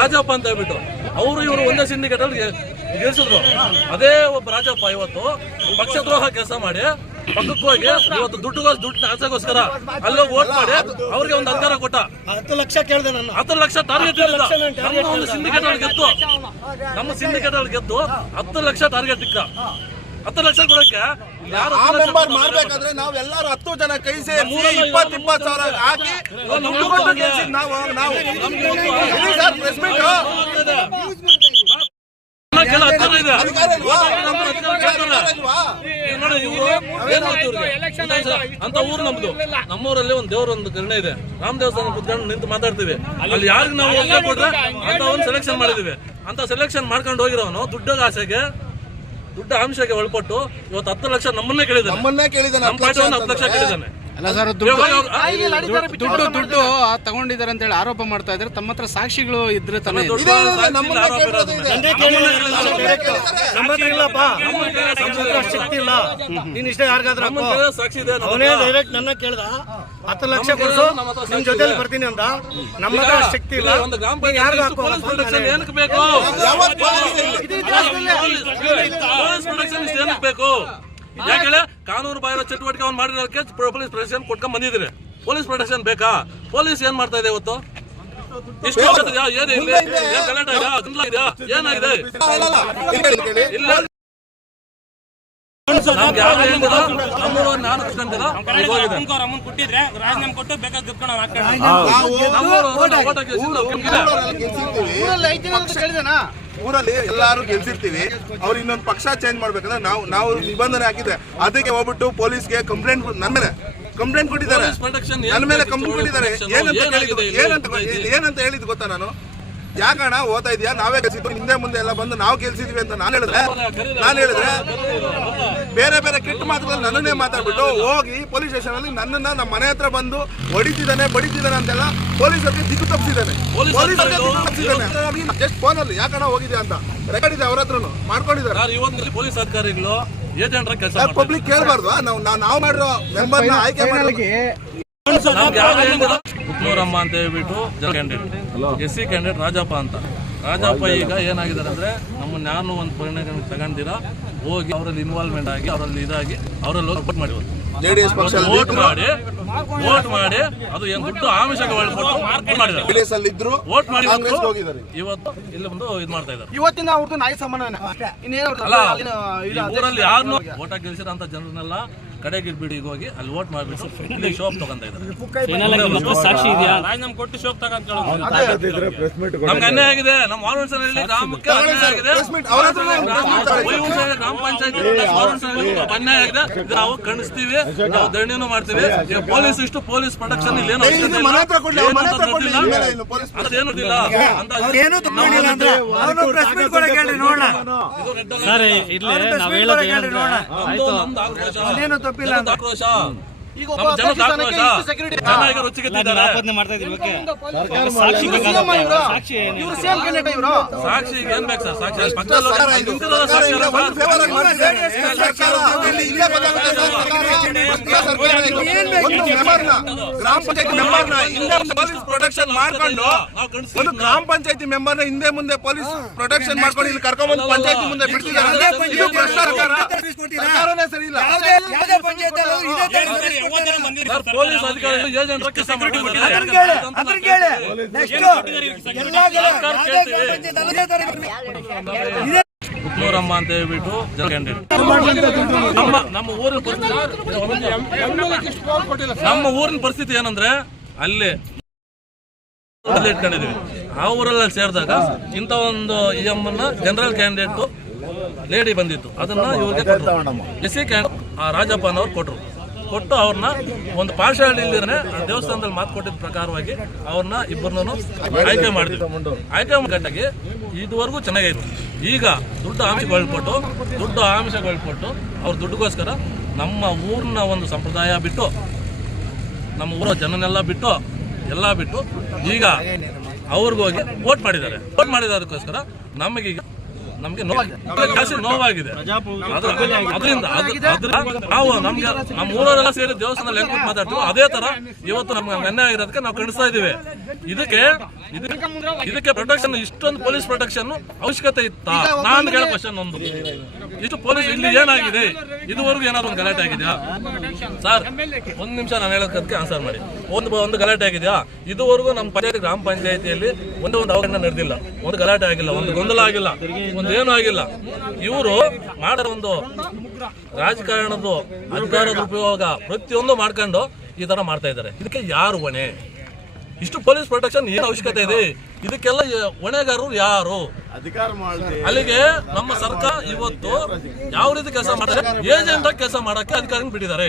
ರಾಜಪ್ಪ ಅಂತ ಹೇಳ್ಬಿಟ್ಟು. ಅವರು ಇವರು ಒಂದೇ ಸಿಂಡಿಕೇಟ್ ಅಲ್ಲಿ ಗೆಲ್ಸಿದ್ರು. ಅದೇ ಒಬ್ಬ ರಾಜಪ್ಪ ಇವತ್ತು ಪಕ್ಷದ್ರೋಹ ಕೆಲಸ ಮಾಡಿ ಪಕ್ಕಕ್ಕೆ ಹೋಗಿ ಇವತ್ತು ದುಡ್ಡುಗೋಸ್ ದುಡ್ಡು ಆಸೆಗೋಸ್ಕರ ಅಲ್ಲೋಗಿ ವೋಟ್ ಮಾಡಿ ಅವ್ರಿಗೆ ಒಂದು ಅಧಿಕಾರ ಕೊಟ್ಟ. ಹತ್ತು ಲಕ್ಷ ಕೇಳಿದೆ ನಾನು. ಹತ್ತು ಲಕ್ಷ ಟಾರ್ಗೆಟ್ ನಮ್ಮ ಒಂದು ಸಿಂಡಿಕೇಟ್ ಅಲ್ಲಿ ಗೆದ್ದು ನಮ್ಮ ಸಿಂಡಿಕೇಟ್ ಅಲ್ಲಿ ಗೆದ್ದು ಹತ್ತು ಲಕ್ಷ ಟಾರ್ಗೆಟ್ ಇಕ್ಕ ಹತ್ತು ಲಕ್ಷ ಕೊಡಕ್ಕೆ ಯಾರು ಆ ಮೆಂಬರ್ ಮಾಡ್ಬೇಕಾದ್ರೆ ನಾವ್ ಎಲ್ಲಾರು ಹತ್ತು ಜನ ಕೈ ಸೇರಿ ಇಪ್ಪತ್ ಇಪ್ಪತ್ ಸಾವಿರ ಹಾಕಿ ನಾವು ನಾವು ಪ್ರೆಸ್ ಅಂತ ಊರು ನಮ್ದು ನಮ್ಮೂರಲ್ಲಿ ಒಂದು ದೇವ್ರ ಒಂದು ಕರ್ಣ ಇದೆ ರಾಮ ದೇವಸ್ಥಾನ ಕುತ್ಕೊಂಡು ನಿಂತು ಮಾತಾಡ್ತೀವಿ ಅಲ್ಲಿ ಯಾರಿಗೆ ನಾವು ಕೊಟ್ರೆ ಅಂತ ಒಂದು ಸೆಲೆಕ್ಷನ್ ಮಾಡಿದೀವಿ ಅಂತ ಸೆಲೆಕ್ಷನ್ ಮಾಡ್ಕೊಂಡು ಹೋಗಿರೋನು ದುಡ್ಡದ ಆಸೆಗೆ ದುಡ್ಡ ಅಂಶಕ್ಕೆ ಒಳಪಟ್ಟು ಇವತ್ತು ಹತ್ತು ಲಕ್ಷ ನಮ್ಮನ್ನೇ ಕೇಳಿದ್ದಾನೆ. ನಮ್ಮನ್ನೇ ಕೇಳಿದಾನೆ ನಮ್ಮ ಹತ್ತು ಲಕ್ಷ ಕೇಳಿದ್ದಾನೆ. ಹತ್ತು ಲಕ್ಷ. ಕೇಳಿದಾನೆ ಅಲ್ಲ ಸರ್ ದುಡ್ಡು ದುಡ್ಡು ದುಡ್ಡು ತಗೊಂಡಿದ್ದಾರೆ ಅಂತ ಹೇಳಿ ಆರೋಪ ಮಾಡ್ತಾ ಇದ್ರೆ ತಮ್ಮ ಹತ್ರ ಸಾಕ್ಷಿಗಳು ಇದ್ರೆ ತಾನೇ ಶಕ್ತಿ ಇಲ್ಲ. ನೀನ್ ಇಷ್ಟ ಯಾರಿಗಾದ್ರೂ. ಸಾಕ್ಷಿ ಇದೆ ಅವನೇ. ಡೈರೆಕ್ಟ್ ನನ್ನ ಕೇಳ್ದ. ಹತ್ತು ಲಕ್ಷ ನಮ್ಮ ಕೊಡ್ಸು ನಿಮ್ ಜೊತೆಲಿ ಬರ್ತೀನಿ ಅಂತ ನಮ್ಮ ಹತ್ರ ಶಕ್ತಿ ಇಲ್ಲ. ಯಾರಿಗೂ ಹಾಕೋ ಬೇಕು? ಯಾಕೆ ಕಾನೂನು ಬಾಹಿರ ಚಟುವಟಿಕೆ ಅವ್ನು ಮಾಡಿರೋದಕ್ಕೆ ಪೊಲೀಸ್ ಪ್ರೊಟೆಕ್ಷನ್ ಕೊಟ್ಕೊಂಡ್ ಬಂದಿದ್ರೆ ಪೊಲೀಸ್ ಪ್ರೊಟೆಕ್ಷನ್ ಬೇಕಾ? ಪೊಲೀಸ್ ಏನ್ ಮಾಡ್ತಾ ಇದೆ ಇವತ್ತು? ಇಷ್ಟು? ಏನಾಗಿದೆ. ಇಲ್ಲಿ. ಕೊಟ್ಟಿದ್ರೆ ರಾಜೀನಾಮೆ ಕೊಟ್ಟು. ಊರಲ್ಲಿ ಎಲ್ಲಾರು ಗೆಲ್ಸಿರ್ತೀವಿ. ಅವ್ರು ಇನ್ನೊಂದು ಪಕ್ಷ ಚೇಂಜ್ ಮಾಡ್ಬೇಕಂದ್ರೆ ನಾವು ನಾವು ನಿಬಂಧನೆ ಹಾಕಿದ್ರೆ ಅದಕ್ಕೆ ಹೋಗ್ಬಿಟ್ಟು ಪೊಲೀಸ್ಗೆ ಕಂಪ್ಲೇಂಟ್ ನನ್ನ ಮೇಲೆ ಕಂಪ್ಲೇಂಟ್ ಕೊಟ್ಟಿದ್ದಾರೆ. ನನ್ನ ಮೇಲೆ ಕಂಪ್ಲೇಂಟ್ ಕೊಟ್ಟಿದ್ದಾರೆ. ಏನಂತ ಹೇಳಿದ್ರು ಏನಂತ ಏನಂತ ಹೇಳಿದ್ ಗೊತ್ತಾ ನಾನು? ಯಾಕಣ್ಣ ಓದ್ತಾ ಇದೀಯಾ? ನಾವೇ ಗೆಲ್ಸಿದ್ವಿ ಹಿಂದೆ ಮುಂದೆ ಎಲ್ಲ ಬಂದು ನಾವು ಗೆಲ್ಸಿದ್ವಿ ಅಂತ ನಾನು ಹೇಳಿದ್ರೆ ನಾನು ಹೇಳಿದ್ರೆ ಬೇರೆ ಬೇರೆ ಕೆಟ್ಟ ಮಾತುಗಳಲ್ಲಿ ನನ್ನನ್ನೇ ಮಾತಾಡ್ಬಿಟ್ಟು ಹೋಗಿ ಪೊಲೀಸ್ ಸ್ಟೇಷನ್ ಅಲ್ಲಿ ನನ್ನನ್ನ ನಮ್ಮ ಮನೆ ಹತ್ರ ಬಂದು ಹೊಡಿತಿದ್ದಾನೆ ಬಡಿತಿದ್ದಾನೆ ಅಂತೆಲ್ಲ ಪೊಲೀಸರಿಗೆ ದಿಕ್ಕು ತಪ್ಪಿಸಿದ್ದಾನೆ. ಪೊಲೀಸರಿಗೆ ದಿಕ್ಕು ತಪ್ಪಿಸಿದ್ದಾನೆ. ಜಸ್ಟ್ ಫೋನ್ ಅಲ್ಲಿ ಯಾಕಣ ಹೋಗಿದೆ ಅಂತ ರೆಕಾರ್ಡ್ ಇದೆ ಅವ್ರ ಹತ್ರನು ಮಾಡ್ಕೊಂಡಿದ್ದಾರೆ. ಯಾರು ಇವತ್ತು ಪೊಲೀಸ್ ಅಧಿಕಾರಿಗಳು ಏಜೆಂಟ್ರ ಕೆಲಸ ಪಬ್ಲಿಕ್ ಕೇಳಬಾರ್ದು ನಾವು ನಾವು ಮಾಡಿರೋ ಮೆಂಬರ್ನ ಆಯ್ಕೆ ಮಾಡಿ ನಮ್ಗೆ ಯಾರು ಅಂತ ಹೇಳ್ಬಿಟ್ಟು candidate S C candidate Rajappa ಅಂತ. ರಾಜಪ್ಪ ಈಗ ಏನಾಗಿದ್ದಾರೆ ಅಂದ್ರೆ ನಮ್ಮನ್ನ ಯಾರು ಒಂದು ಪರಿಣಾಮ ತಗೊಂಡಿರ ಹೋಗಿ ಅವರಲ್ಲಿ ಇನ್ವಾಲ್ವ್ಮೆಂಟ್ ಆಗಿ ಅವರಲ್ಲಿ ಇದಾಗಿ ಅವರಲ್ಲಿ ಹೋಗಿ ಮಾಡಿ ವೋಟ್ ಮಾಡಿ ವೋಟ್ ಮಾಡಿ ಅದು ಏನು ದುಡ್ಡು ಆಮಿಷಕ್ಕೆ ಒಳಪಟ್ಟು ವೋಟ್ ಮಾಡಿ ಕಾಂಗ್ರೆಸ್ ಇವತ್ತು- ಹೋಗಿದ್ದಾರೆ. ಇವತ್ತು ಇಲ್ಲಿ ಬಂದು ಇದು ಮಾಡ್ತಾ ಇದ್ದಾರೆ. ಇವತ್ತಿನ ಅವ್ರದ್ದು ನಾಯಿ ಸಮಾನ ಇನ್ನೇನು ಅಲ್ಲ ಊರಲ್ಲಿ ಯಾರನ್ನು ವೋಟ್ ಹಾಕಿ ಗೆಲ್ಸಿರೋ ಜನರನ್ನೆಲ್ಲ ಕಡೆಗೆ ಬಿಡಿ ಹೋಗಿ ಅಲ್ಲಿ ವೋಟ್ ಮಾಡಿಬಿಟ್ಟು ಇಲ್ಲಿ ಶೋಪ್ ತಗೊಂತ ಇದ್ದಾರೆ. ರಾಜೀನಾಮೆ ಕೊಟ್ಟು ಶೋಕ್ ತಗೊಂತ ನಮ್ಗೆ ಅನ್ಯಾಯ ಆಗಿದೆ. ನಮ್ಮ ವಾರಣಾಸಿಯಲ್ಲಿ ಗ್ರಾಮಕ್ಕೆ ಅನ್ಯಾಯ ಆಗಿದೆ. ಗ್ರಾಮ- ಪಂಚಾಯತ್ ಅನ್ಯಾಯ ಆಗಿದೆ. ನಾವು ಖಂಡಿಸ್ತೀವಿ ನಾವು ದಂಡೆನೂ ಮಾಡ್ತೀವಿ. ಪೊಲೀಸ್ ಇಷ್ಟು ಪೊಲೀಸ್ ಪ್ರೊಡಕ್ಷನ್ ಇಲ್ಲಿ ಏನೋ ಅದೇನು ಇಲ್ಲ. ಅಂತ. ಸರ್ ಇರ್ಲಿ ನಾವು ಹೇಳೋದು ಏನಂದ್ರೆ ನಮ್ದು ನಮ್ದು ಆಕ್ರೋಶ. ಅದೇನು ತಪ್ಪಿಲ್ಲ ಜನದ ಆಕ್ರೋಶ ಈಗ ನಮ್ಮ ಒಬ್ಬ ಜನದ ಪಾಕಿಸ್ತಾನಕ್ಕೆ ಆಕ್ರೋಶ ಇಷ್ಟು security ಜನ ಈಗ ರುಚಿಗೆತ್ತಿದ್ದಾರೆ ಆಪಾದನೆ ಮಾಡ್ತಾ ಇದ್ದೀವಿ ಬಗ್ಗೆ ಸಾಕ್ಷಿ ಸಾಕ್ಷಿ ಇವರು ಸೇಮ್ ಕ್ಯಾಂಡಿಡೇಟ್ ಇವರು ಸಾಕ್ಷಿಗೆ ಏನ್ ಬೇಕು ಸರ್ ಸಾಕ್ಷಿ ಅಲ್ಲಿ ಸರ್ಕಾರ ಪಕ್ಕದಲ್ಲಿ ಇದು. ನಿಂತಿರೋದು ಸಾಕ್ಷಿ ಒಂದು ಫೇವರ್ ಆಗಿ ಮಾಡ್ತಿದೆ. ಸರ್ಕಾರ ಇಲ್ಲಿ ಇಲ್ಲೇ ಬೇಕಾಗುತ್ತೆ ಸರ್, ಸರ್ಕಾರ. ಪಕ್ಕ ಒಂದು ಮೆಂಬರ್ನ, ಗ್ರಾಮ ಪಂಚಾಯತಿ ಮೆಂಬರ್ನ ಹಿಂದೆ ಮುಂದೆ ಪೊಲೀಸ್ ಪ್ರೊಟೆಕ್ಷನ್ ಮಾಡ್ಕೊಂಡು ಒಂದು ಗ್ರಾಮ ಪಂಚಾಯತಿ ಮೆಂಬರ್ನ ಹಿಂದೆ ಮುಂದೆ ಪೊಲೀಸ್ ಪ್ರೊಟೆಕ್ಷನ್ ಮಾಡ್ಕೊಂಡು ಇಲ್ಲಿ ಕರ್ಕೊಂಡ್ಬಂದು ಪಂಚಾಯತಿ ಮುಂದೆ ಬಿಡ್ತಿದ್ದಾರೆ ಸರ್ಕಾರನೇ ಸರಿ ಇಲ್ಲ ಯಾವುದೇ ಪಂಚಾಯತ್ ಇದೇ ತರ ಸರ್, ಪೊಲೀಸ್ ಅಧಿಕಾರಿಗಳು ಏಜೆಂಟ್ರ ಕೆಲಸ ಅಂತ ಹೇಳ್ಬಿಟ್ಟು ನಮ್ಮ ನಮ್ಮ ಊರಿನ ಪರಿಸ್ಥಿತಿ ನಮ್ಮ ಊರಿನ ಪರಿಸ್ಥಿತಿ ಏನಂದ್ರೆ ಅಲ್ಲಿ ಇಟ್ಕೊಂಡಿದೀವಿ ಆ ಊರಲ್ಲಿ ಸೇರಿದಾಗ ಇಂಥ ಒಂದು ಇ ಎಂ ಅನ್ನ ಜನರಲ್ ಕ್ಯಾಂಡಿಡೇಟ್ ಲೇಡಿ ಬಂದಿತ್ತು. ಅದನ್ನ ಇವ್ರಿಗೆ ಎಸ್ ಸಿ ಕ್ಯಾಂಡ್ ರಾಜಪ್ಪ ಅನ್ನೋರು ಕೊಟ್ರು. ಕೊಟ್ಟು ಅವ್ರನ್ನ ಒಂದು ಪಾರ್ಶಾಲಿಟಿ ಇಲ್ದಿರನೆ ದೇವಸ್ಥಾನದಲ್ಲಿ ಮಾತು ಕೊಟ್ಟಿದ್ದ ಪ್ರಕಾರವಾಗಿ ಅವ್ರನ್ನ ಇಬ್ಬರನ್ನೂ ಆಯ್ಕೆ ಮಾಡಿದ್ವಿ ಆಯ್ಕೆ ಗಂಟೆಗೆ ಇದುವರೆಗೂ ಚೆನ್ನಾಗಿದ್ರು ಈಗ ದುಡ್ಡು ಆಮಿಷಗೊಳ್ಕೊಟ್ಟು ದುಡ್ಡು ಆಮಿಷಗೊಳ್ಕೊಟ್ಟು ಅವ್ರ ದುಡ್ಡುಗೋಸ್ಕರ ನಮ್ಮ ಊರಿನ ಒಂದು ಸಂಪ್ರದಾಯ ಬಿಟ್ಟು, ನಮ್ಮ ಊರ ಜನನೆಲ್ಲ ಬಿಟ್ಟು, ಎಲ್ಲ ಬಿಟ್ಟು ಈಗ ಅವ್ರಿಗೋಗಿ ವೋಟ್ ಮಾಡಿದ್ದಾರೆ. ವೋಟ್ ಮಾಡಿರೋದಕ್ಕೋಸ್ಕರ ನಮಗೀಗ ನಮ್ಗೆ ನೋವಾಗಿದೆ. ನೋವಾಗಿದೆ. ಅದ್ರ- ಅದರಿಂದ ಅದ್ರ- ಅದ್ರ- ನಾವು ನಮ್ಗೆ ನಮ್ಮ ಊರವರೆಲ್ಲ ಸೇರಿ ದೇವಸ್ಥಾನದಲ್ಲಿ ಹೆಂಗ್ ಮಾತಾಡ್ತೀವಿ ಅದೇ ತರ ಇವತ್ತು ನಮ್ಗೆ ನೆನ್ನೆ ಆಗಿರೋದಕ್ಕೆ ನಾವು ಖಂಡಿಸ್ತಾ ಇದೀವಿ ಇದಕ್ಕೆ ಇದಕ್ಕೆ ಪ್ರೊಟೆಕ್ಷನ್ ಇಷ್ಟೊಂದು ಪೊಲೀಸ್ ಪ್ರೊಟೆಕ್ಷನ್ ಅವಶ್ಯಕತೆ ಇತ್ತಾ? ನಾನು ಕೇಳೋ ಕ್ವಶನ್ ಒಂದು. ಇಷ್ಟು ಪೊಲೀಸ್ ಇಲ್ಲಿ ಏನಾಗಿದೆ? ಇದುವರೆಗೂ ಏನಾದ್ರು ಒಂದು ಗಲಾಟೆ ಆಗಿದೆಯಾ? ಸರ್ ಒಂದ್ ನಿಮಿಷ ನಾನು ಹೇಳೋದಕ್ಕೆ ಆನ್ಸರ್ ಮಾಡಿ. ಒಂದು ಒಂದು ಗಲಾಟೆ ಆಗಿದೆಯಾ? ಇದುವರೆಗೂ ನಮ್ಮ ಪಂಚಾಯತ್ ಗ್ರಾಮ ಪಂಚಾಯತಿಯಲ್ಲಿ ಒಂದೇ ಒಂದು ಅವಘಡ ನಡೆದಿಲ್ಲ. ಒಂದು ಗಲಾಟೆ ಆಗಿಲ್ಲ, ಒಂದು ಗೊಂದಲ ಆಗಿಲ್ಲ, ಒಂದು ಏನೂ ಆಗಿಲ್ಲ. ಇವರು ಮಾಡೋ ಒಂದು ರಾಜಕಾರಣದ ಅಧಿಕಾರದ ಉಪಯೋಗ ಪ್ರತಿಯೊಂದು ಮಾಡ್ಕೊಂಡು ಈ ತರ ಮಾಡ್ತಾ ಇದ್ದಾರೆ. ಇದಕ್ಕೆ ಯಾರು ಹೊಣೆ? ಇಷ್ಟು ಪೊಲೀಸ್ ಪ್ರೊಟೆಕ್ಷನ್ ಏನು ಅವಶ್ಯಕತೆ ಇದೆ? ಇದಕ್ಕೆಲ್ಲ ಹೊಣೆಗಾರರು ಯಾರು? ಅಲ್ಲಿಗೆ ನಮ್ಮ ಸರ್ಕಾರ ಇವತ್ತು ಯಾವ ರೀತಿ ಕೆಲಸ ಮಾಡ್ತಾರೆ? ಏಜೆಂಟ್ ಕೆಲಸ ಮಾಡಕ್ಕೆ ಅಧಿಕಾರಿ ಬಿಟ್ಟಿದ್ದಾರೆ.